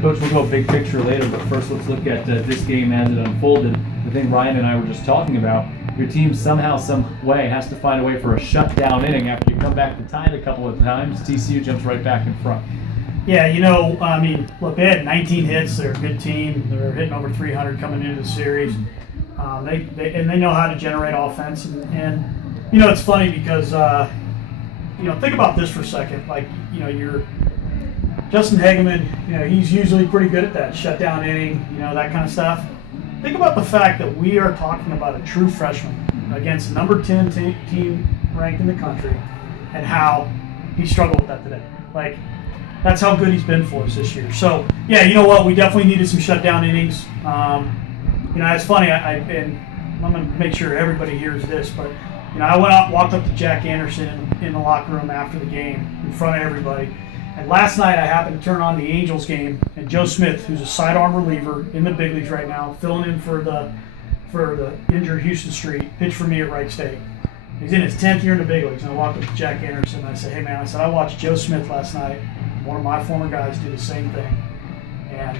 Coach, we'll go big picture later, but first let's look at this game as it unfolded. The thing Ryan and I were just talking about, your team somehow, some way has to find a way for a shutdown inning after you come back to tie it a couple of times. TCU jumps right back in front. Yeah, look, they had 19 hits. They're a good team. They're hitting over 300 coming into the series. They know how to generate offense. And it's funny because, think about this for a second. You're Justin Hageman, he's usually pretty good at that shutdown inning, that kind of stuff. Think about the fact that we are talking about a true freshman against the number 10 team ranked in the country and how he struggled with that today. That's how good he's been for us this year. So, yeah, you know what? We definitely needed some shutdown innings. It's funny, and I'm going to make sure everybody hears this, but, I went out, walked up to Jack Anderson in the locker room after the game in front of everybody. And last night I happened to turn on the Angels game, and Joe Smith, who's a sidearm reliever in the big leagues right now, filling in for the injured Houston Street, pitched for me at Wright State. He's in his 10th year in the big leagues, and I walked up to Jack Anderson and I said, "Hey man," I watched Joe Smith last night. One of my former guys do the same thing, and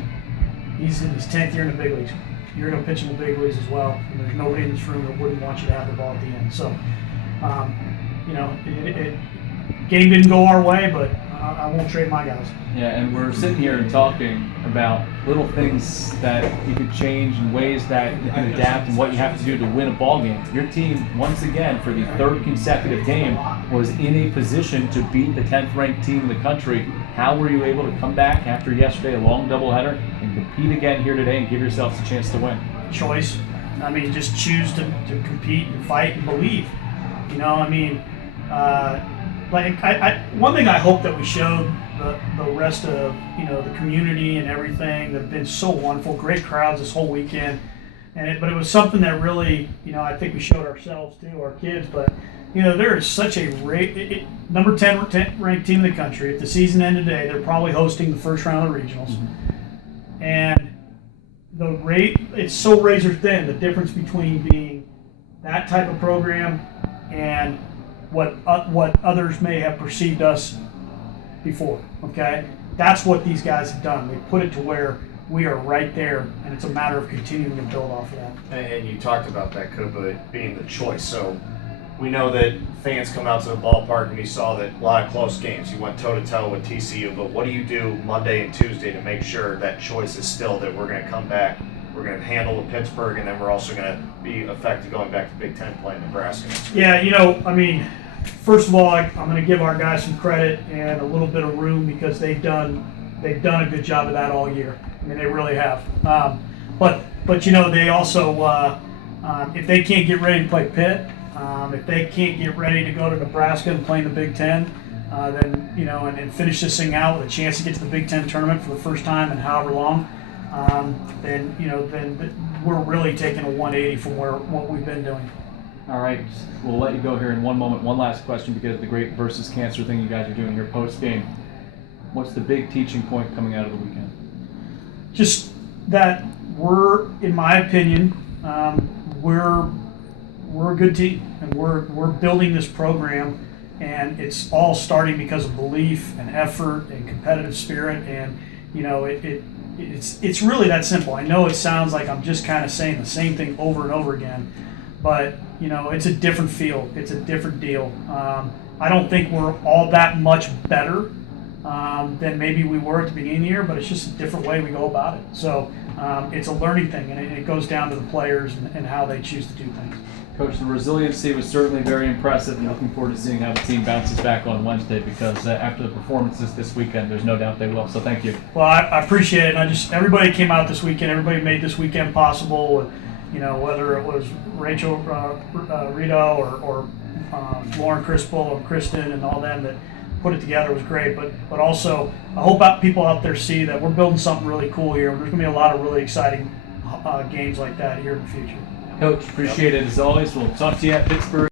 he's in his 10th year in the big leagues. You're going to pitch in the big leagues as well, and there's nobody in this room that wouldn't want you to have the ball at the end. So, game didn't go our way, but I won't trade my guys. Yeah, and we're sitting here and talking about little things that you could change and ways that you can adapt and what you have to do to win a ball game. Your team, once again, for the third consecutive game, was in a position to beat the 10th ranked team in the country. How were you able to come back after yesterday, a long doubleheader, and compete again here today and give yourselves a chance to win? Choice. Just choose to compete and fight and believe. One thing I hope that we showed the rest of the community and everything that have been so wonderful, great crowds this whole weekend, but it was something that really I think we showed ourselves too, our kids. But there is such a number 10 ranked team in the country. If the season ended today, they're probably hosting the first round of the regionals, and the rate it's so razor thin. The difference between being that type of program and what others may have perceived us before, okay? That's what these guys have done. They put it to where we are right there, and it's a matter of continuing to build off of that. And you talked about that, Koopa, being the choice. So we know that fans come out to the ballpark, and we saw that a lot of close games. You went toe-to-toe with TCU, but what do you do Monday and Tuesday to make sure that choice is still that we're going to come back, we're going to handle the Pittsburgh, and then we're also going to be effective going back to Big Ten play in Nebraska? Yeah, first of all, I'm going to give our guys some credit and a little bit of room because they've done a good job of that all year. They really have. But they also if they can't get ready to play Pitt, if they can't get ready to go to Nebraska and play in the Big Ten, then and finish this thing out with a chance to get to the Big Ten tournament for the first time in however long, then we're really taking a 180 from what we've been doing. All right, we'll let you go here in one moment. One last question because of the great versus cancer thing you guys are doing here post-game. What's the big teaching point coming out of the weekend? Just that in my opinion, we're a good team, and we're building this program, and it's all starting because of belief and effort and competitive spirit, and it's really that simple. I know it sounds like I'm just kind of saying the same thing over and over again, but it's a different field. It's a different deal. I don't think we're all that much better than maybe we were at the beginning of the year, but it's just a different way we go about it. So it's a learning thing, and it goes down to the players and how they choose to do things. Coach, the resiliency was certainly very impressive, and looking forward to seeing how the team bounces back on Wednesday because after the performances this weekend, there's no doubt they will. So thank you. Well, I appreciate it. Everybody came out this weekend. Everybody made this weekend possible. Whether it was Rachel Rito or Lauren Crispel and Kristen and all them that put it together was great. But also, I hope people out there see that we're building something really cool here. There's going to be a lot of really exciting games like that here in the future. Coach, appreciate it as always. We'll talk to you at Pittsburgh.